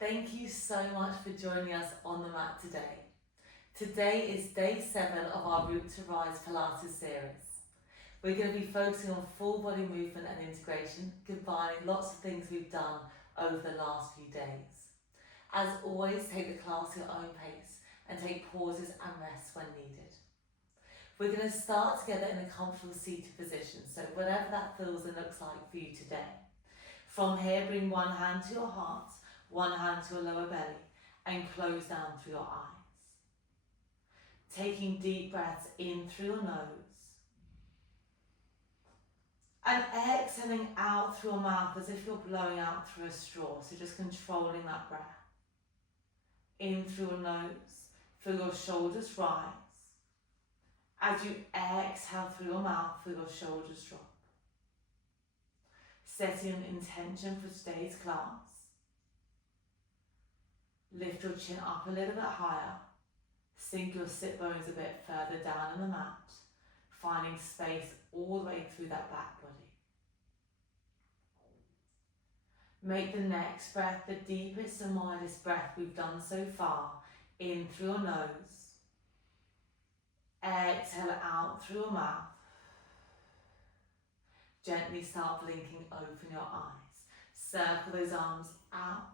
Thank you so much for joining us on the mat today. Today is day 7 of our Root to Rise Pilates series. We're going to be focusing on full body movement and integration, combining lots of things we've done over the last few days. As always, take the class at your own pace and take pauses and rests when needed. We're going to start together in a comfortable seated position, so whatever that feels and looks like for you today. From here, bring one hand to your heart, one hand to your lower belly, and close down through your eyes. Taking deep breaths in through your nose, and exhaling out through your mouth as if you're blowing out through a straw, so just controlling that breath. In through your nose, feel your shoulders rise. As you exhale through your mouth, feel your shoulders drop. Setting an intention for today's class. Lift your chin up a little bit higher. Sink your sit bones a bit further down on the mat, finding space all the way through that back body. Make the next breath the deepest and widest breath we've done so far, in through your nose. Exhale out through your mouth. Gently start blinking, open your eyes. Circle those arms out,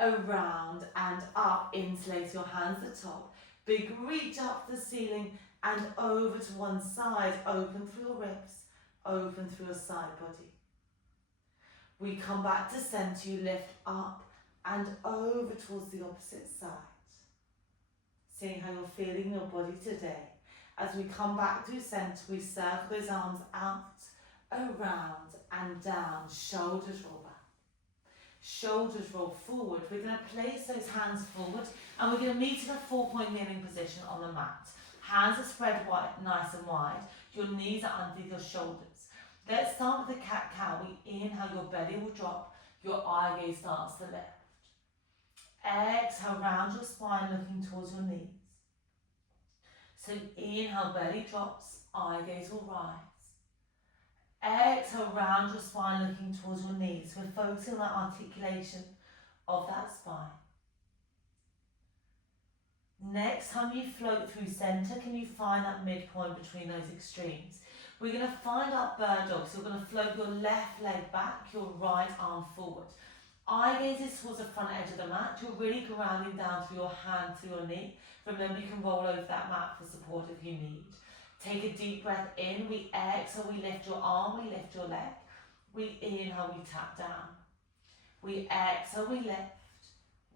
around and up. Interlace your hands at the top. Big reach up to the ceiling and over to one side. Open through your ribs, open through your side body. We come back to center, you lift up and over towards the opposite side. Seeing how you're feeling in your body today. As we come back to center, we circle those arms out, around and down. Shoulders roll back. Shoulders roll forward. We're going to place those hands forward and we're going to meet in a 4-point kneeling position on the mat. Hands are spread wide, nice and wide. Your knees are under your shoulders. Let's start with the cat-cow. We inhale, your belly will drop, your eye gaze starts to lift. Exhale, round your spine, looking towards your knees. So inhale, belly drops, eye gaze will rise. Exhale, round your spine, looking towards your knees. We're focusing on that articulation of that spine. Next time you float through center, can you find that midpoint between those extremes? We're going to find our bird dog. So we're going to float your left leg back, your right arm forward. Eye gaze is towards the front edge of the mat. You're really grounding down through your hand, through your knee. Remember, you can roll over that mat for support if you need. Take a deep breath in. We exhale, we lift your arm, we lift your leg. We inhale, we tap down. We exhale, we lift.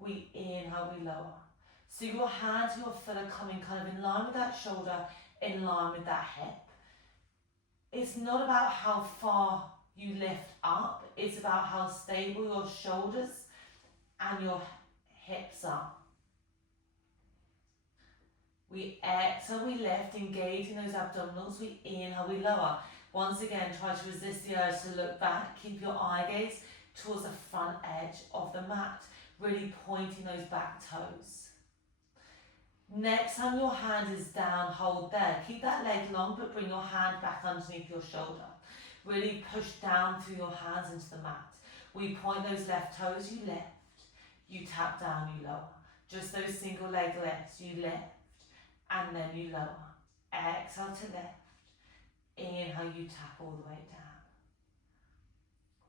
We inhale, we lower. So your hands, your foot are coming kind of in line with that shoulder, in line with that hip. It's not about how far you lift up, it's about how stable your shoulders and your hips are. We exhale, we lift, engaging those abdominals. We inhale, we lower. Once again, try to resist the urge to look back. Keep your eye gaze towards the front edge of the mat, really pointing those back toes. Next time your hand is down, hold there. Keep that leg long, but bring your hand back underneath your shoulder. Really push down through your hands into the mat. We point those left toes, you lift. You tap down, you lower. Just those single leg lifts, you lift. And then you lower. Exhale to lift. Inhale, you tap all the way down.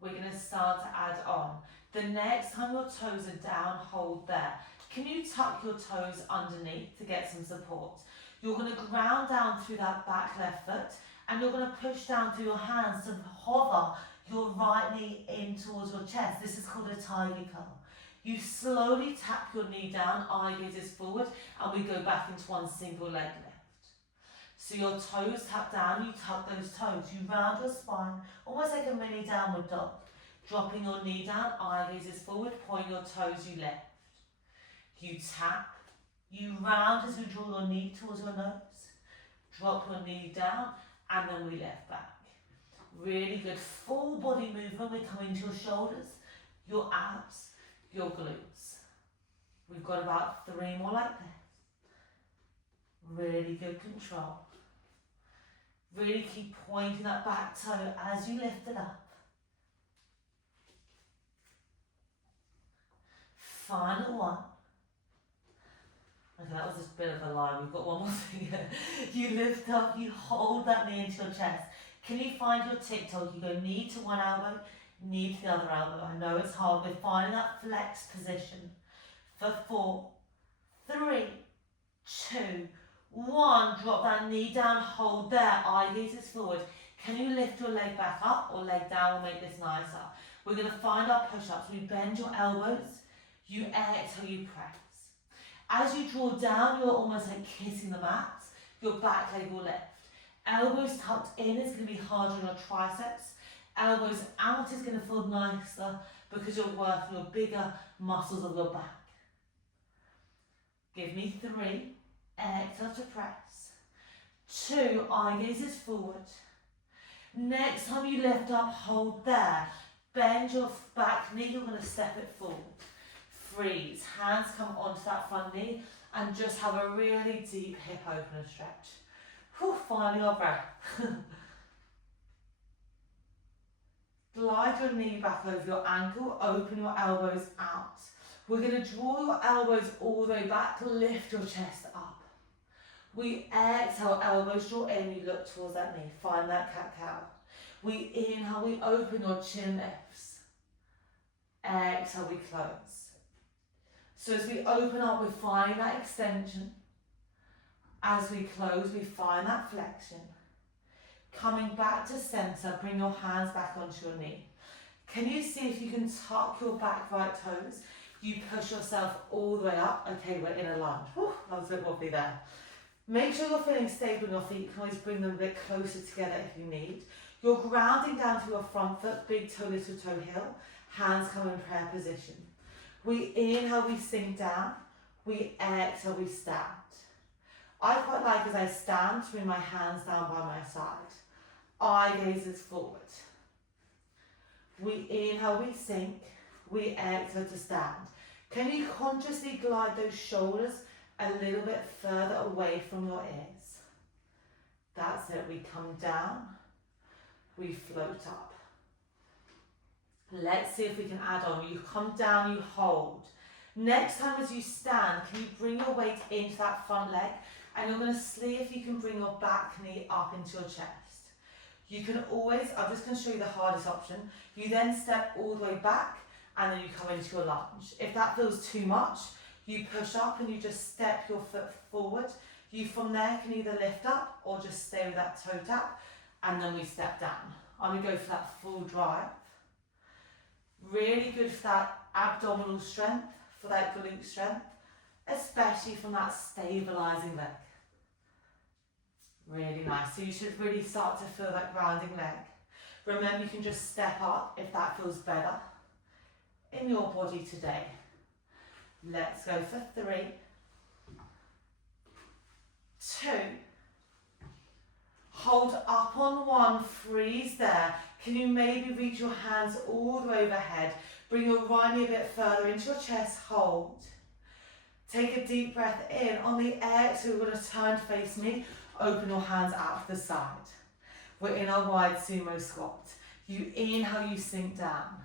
We're going to start to add on. The next time your toes are down, hold there. Can you tuck your toes underneath to get some support? You're going to ground down through that back left foot and you're going to push down through your hands to hover your right knee in towards your chest. This is called a tiger curl. You slowly tap your knee down, eye gaze is forward, and we go back into one single leg lift. So your toes tap down, you tuck those toes, you round your spine, almost like a mini downward dog. Dropping your knee down, eye gaze is forward, point your toes, you lift. You tap, you round as we draw your knee towards your nose. Drop your knee down, and then we lift back. Really good full body movement. We come into your shoulders, your abs, your glutes. We've got about 3 more like this. Really good control. Really keep pointing that back toe as you lift it up. Final one. Okay, that was a bit of a lie. We've got one more thing here. You lift up, you hold that knee into your chest. Can you find your TikTok? You go knee to one elbow, knee to the other elbow. I know it's hard. We're finding that flex position. For 4, 3, 2, 1. Drop that knee down, hold there. Eye gazes forward. Can you lift your leg back up or leg down? We'll make this nicer. We're going to find our push-ups. We bend your elbows. You exhale, you press. As you draw down, you're almost like kissing the mat. Your back leg will lift. Elbows tucked in is going to be harder on your triceps. Elbows out is going to feel nicer because you're working your bigger muscles of your back. Give me 3. Exhale to press. 2. Eye gazes forward. Next time you lift up, hold there. Bend your back knee, you're going to step it forward. Freeze. Hands come onto that front knee and just have a really deep hip opener stretch. Whew, finding our breath. Glide your knee back over your ankle, open your elbows out. We're going to draw your elbows all the way back, lift your chest up. We exhale, elbows draw in, you look towards that knee, find that cat-cow. We inhale, we open, your chin lifts. Exhale, we close. So as we open up, we find that extension. As we close, we find that flexion. Coming back to center, bring your hands back onto your knee. Can you see if you can tuck your back right toes? You push yourself all the way up. Okay, we're in a lunge. Whew, that was a bit wobbly there. Make sure you're feeling stable in your feet. You can always bring them a bit closer together if you need. You're grounding down to your front foot, big toe, little toe heel. Hands come in prayer position. We inhale, we sink down. We exhale, we stand. I quite like as I stand to bring my hands down by my side. Eye gazes forward. We inhale, we sink. We exhale to stand. Can you consciously glide those shoulders a little bit further away from your ears? That's it. We come down. We float up. Let's see if we can add on. You come down, you hold. Next time as you stand, can you bring your weight into that front leg? And you're going to see if you can bring your back knee up into your chest. You can always, I'm just going to show you the hardest option. You then step all the way back and then you come into your lunge. If that feels too much, you push up and you just step your foot forward. You from there can either lift up or just stay with that toe tap and then we step down. I'm going to go for that full drive. Really good for that abdominal strength, for that glute strength, especially from that stabilizing leg. Really nice. So you should really start to feel that grounding leg. Remember, you can just step up if that feels better in your body today. Let's go for 3, 2. Hold up on 1, freeze there. Can you maybe reach your hands all the way overhead? Bring your right knee a bit further into your chest, hold. Take a deep breath in. On the exhale, we're going to turn to face me. Open your hands out to the side. We're in our wide sumo squat. You inhale, you sink down.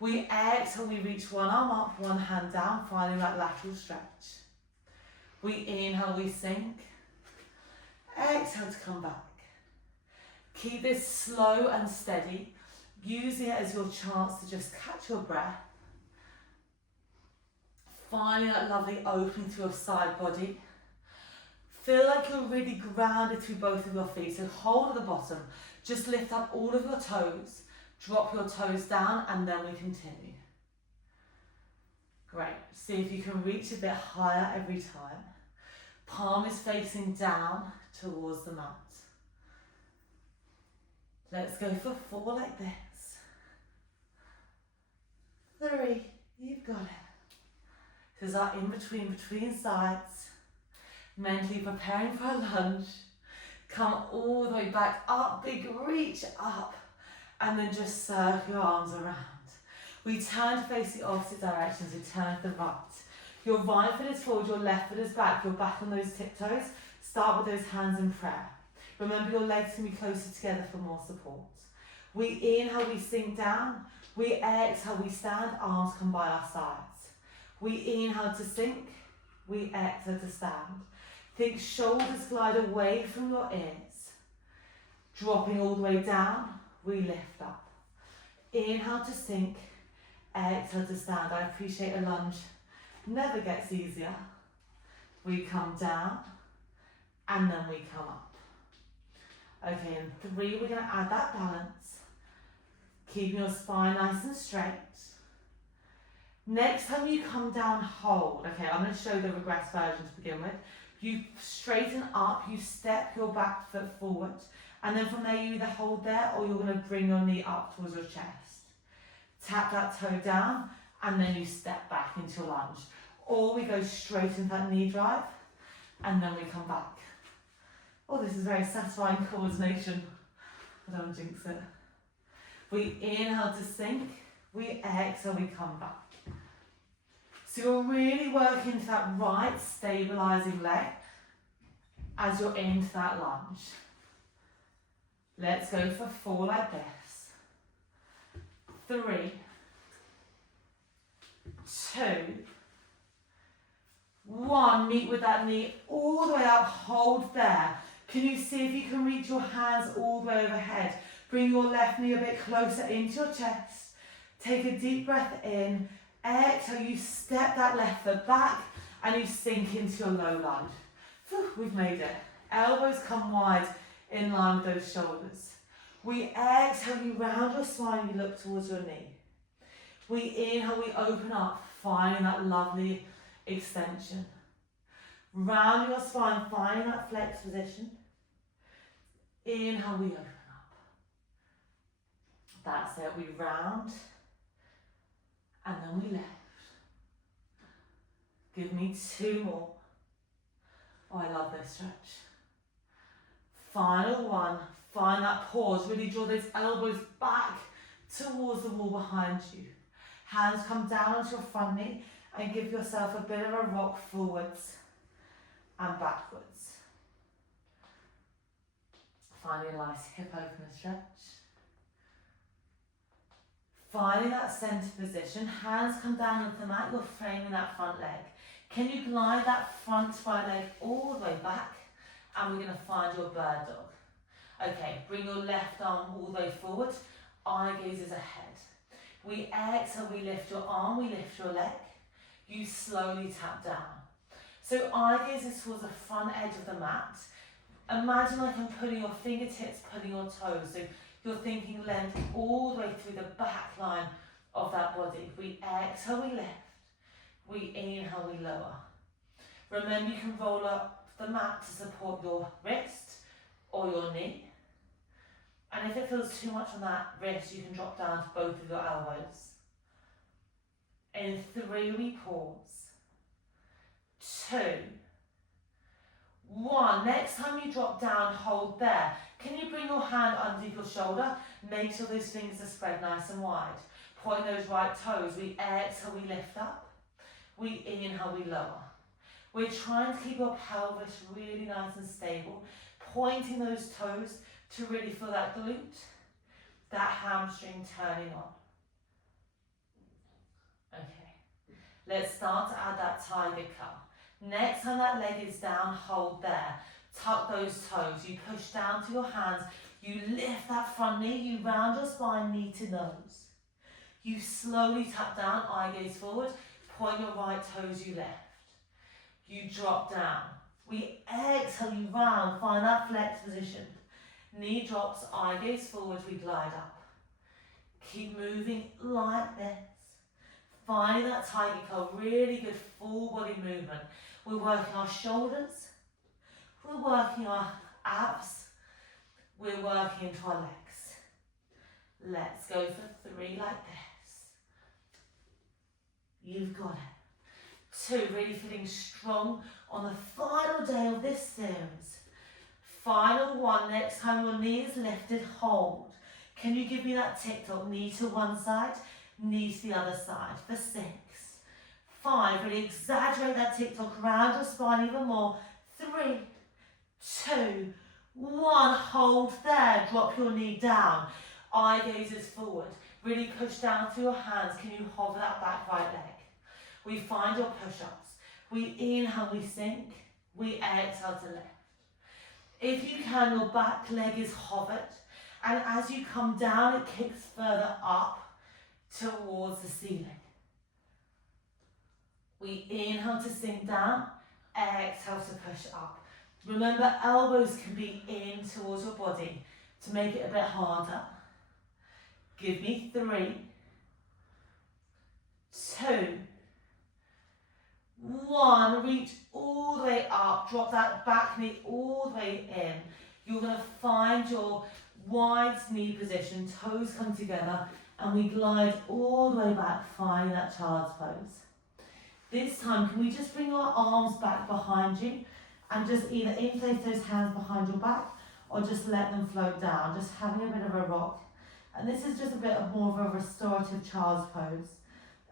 We exhale, we reach one arm up, one hand down, finding that lateral stretch. We inhale, we sink. Exhale to come back. Keep this slow and steady. Use it as your chance to just catch your breath. Finding that lovely opening through your side body. Feel like you're really grounded through both of your feet. So hold at the bottom. Just lift up all of your toes. Drop your toes down and then we continue. Great. See if you can reach a bit higher every time. Palm is facing down towards the mat. Let's go for 4 like this. 3, you've got it. This is our between sides. Mentally preparing for a lunge. Come all the way back up, big reach up. And then just circle your arms around. We turn to face the opposite direction as we turn to the right. Your right foot is forward, your left foot is back. You're back on those tiptoes. Start with those hands in prayer. Remember your legs can be closer together for more support. We inhale, we sink down. We exhale, we stand, arms come by our sides. We inhale to sink, we exhale to stand. Think shoulders glide away from your ears. Dropping all the way down, we lift up. Inhale to sink, exhale to stand. I appreciate a lunge never gets easier. We come down, and then we come up. Okay, in 3, we're going to add that balance. Keeping your spine nice and straight. Next time you come down, hold. Okay, I'm going to show the regress version to begin with. You straighten up, you step your back foot forward, and then from there you either hold there or you're going to bring your knee up towards your chest. Tap that toe down, and then you step back into your lunge. Or we go straight into that knee drive, and then we come back. Oh, this is very satisfying coordination. I don't want to jinx it. We inhale to sink, we exhale, we come back. So you're really working to that right stabilising leg as you're into that lunge. Let's go for 4 like this. 3, 2, 1. Meet with that knee all the way up, hold there. Can you see if you can reach your hands all the way overhead? Bring your left knee a bit closer into your chest. Take a deep breath in. Exhale, you step that left foot back and you sink into your low lunge. Whew, we've made it. Elbows come wide in line with those shoulders. We exhale, you round your spine, you look towards your knee. We inhale, we open up, finding that lovely extension. Round your spine, finding that flex position. Inhale, we open up. That's it, we round. And then we lift. Give me 2 more. Oh, I love this stretch. Final one. Find that pause. Really draw those elbows back towards the wall behind you. Hands come down onto your front knee and give yourself a bit of a rock forwards and backwards. Finding a nice hip opener stretch. Finding that centre position, hands come down onto the mat, you're framing that front leg. Can you glide that front right leg all the way back? And we're going to find your bird dog. Okay, bring your left arm all the way forward, eye gaze is ahead. We exhale, we lift your arm, we lift your leg. You slowly tap down. So eye gaze is towards the front edge of the mat. Imagine like I'm pulling your fingertips, pulling your toes. So you're thinking length all the way through the back line of that body. We exhale, we lift. We inhale, we lower. Remember, you can roll up the mat to support your wrist or your knee. And if it feels too much on that wrist, you can drop down to both of your elbows. In 3, we pause. 2, 1. Next time you drop down, hold there. Can you bring your hand underneath your shoulder? Make sure those fingers are spread nice and wide. Point those right toes. We exhale, we lift up. We inhale, we lower. We're trying to keep your pelvis really nice and stable. Pointing those toes to really feel that glute, that hamstring turning on. Okay, let's start to add that tiger curl. Next time that leg is down, hold there. Tuck those toes, you push down to your hands, you lift that front knee, you round your spine, knee to nose. You slowly tap down, eye gaze forward, point your right toes, you lift. You drop down. We exhale, you round, find that flex position. Knee drops, eye gaze forward, we glide up. Keep moving like this. Find that tiger curl, really good full body movement. We're working our shoulders, we're working our abs, we're working into our legs. Let's go for 3 like this. You've got it. 2, really feeling strong on the final day of this series. Final 1, next time your knee is lifted, hold. Can you give me that tick-tock? Knee to one side, knee to the other side for 6. 5, really exaggerate that tick-tock, round your spine even more. 3, 2, 1, hold there, drop your knee down. Eye gazes forward, really push down through your hands. Can you hover that back right leg? We find your push-ups. We inhale, we sink. We exhale to lift. If you can, your back leg is hovered, and as you come down, it kicks further up towards the ceiling. We inhale to sink down, exhale to push up. Remember, elbows can be in towards your body to make it a bit harder. Give me 3, 2, 1. Reach all the way up, drop that back knee all the way in. You're going to find your wide knee position, toes come together, and we glide all the way back, find that child's pose. This time, can we just bring our arms back behind you and just either inflate those hands behind your back or just let them float down, just having a bit of a rock. And this is just a bit of more of a restorative child's pose.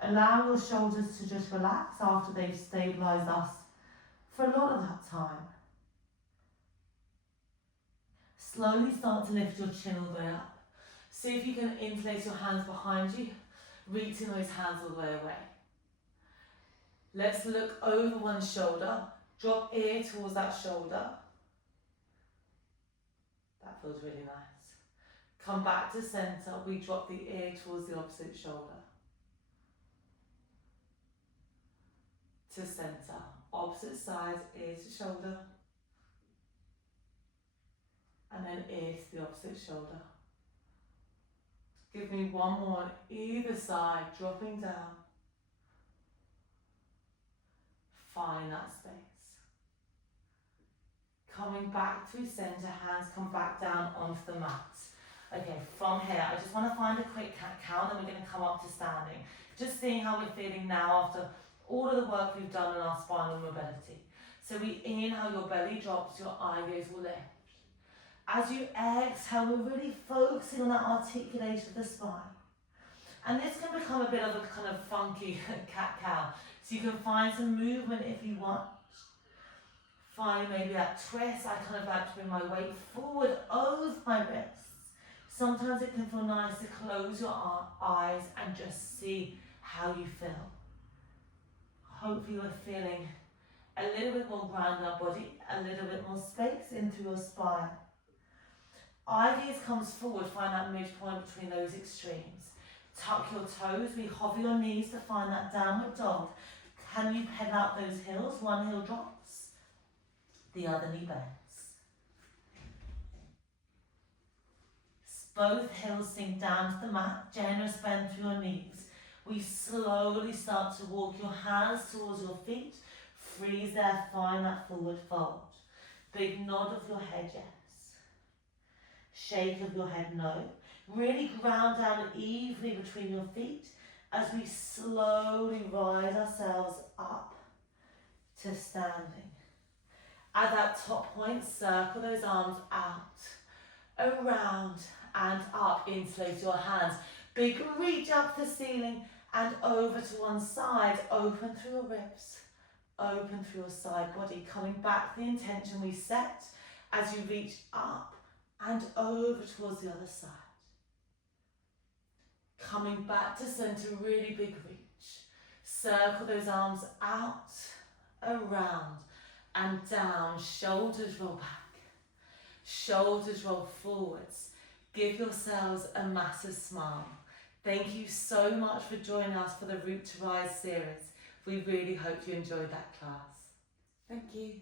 Allow your shoulders to just relax after they've stabilised us for a lot of that time. Slowly start to lift your chin all the way up. See if you can inflate your hands behind you, reaching those hands all the way away. Let's look over one shoulder, drop ear towards that shoulder. That feels really nice. Come back to centre, we drop the ear towards the opposite shoulder. To centre, opposite side, ear to shoulder. And then ear to the opposite shoulder. Give me one more on either side, dropping down. Find that space. Coming back through centre, hands come back down onto the mat. Okay, from here, I just want to find a quick cat cow, then we're going to come up to standing. Just seeing how we're feeling now after all of the work we've done in our spinal mobility. So we inhale, your belly drops, your eye gaze will lift. As you exhale, we're really focusing on that articulation of the spine. And this can become a bit of a kind of funky cat-cow. So you can find some movement if you want. Find maybe that twist. I kind of like to bring my weight forward over my wrists. Sometimes it can feel nice to close your eyes and just see how you feel. Hopefully you're feeling a little bit more ground in our body, a little bit more space into your spine. Eye gaze comes forward, find that midpoint between those extremes. Tuck your toes, we hover your knees to find that downward dog. Can you peg out those heels? One heel drops, the other knee bends. Both heels sink down to the mat, generous bend through your knees. We slowly start to walk your hands towards your feet. Freeze there, find that forward fold. Big nod of your head, yes. Shake of your head, no. Really ground down evenly between your feet as we slowly rise ourselves up to standing. At that top point, circle those arms out, around and up. Inflate your hands. Big reach up to the ceiling and over to one side. Open through your ribs, open through your side body. Coming back to the intention we set as you reach up and over towards the other side. Coming back to center, really big reach. Circle those arms out, around and down. Shoulders roll back, shoulders roll forwards. Give yourselves a massive smile. Thank you so much for joining us for the Root to Rise series. We really hope you enjoyed that class. Thank you.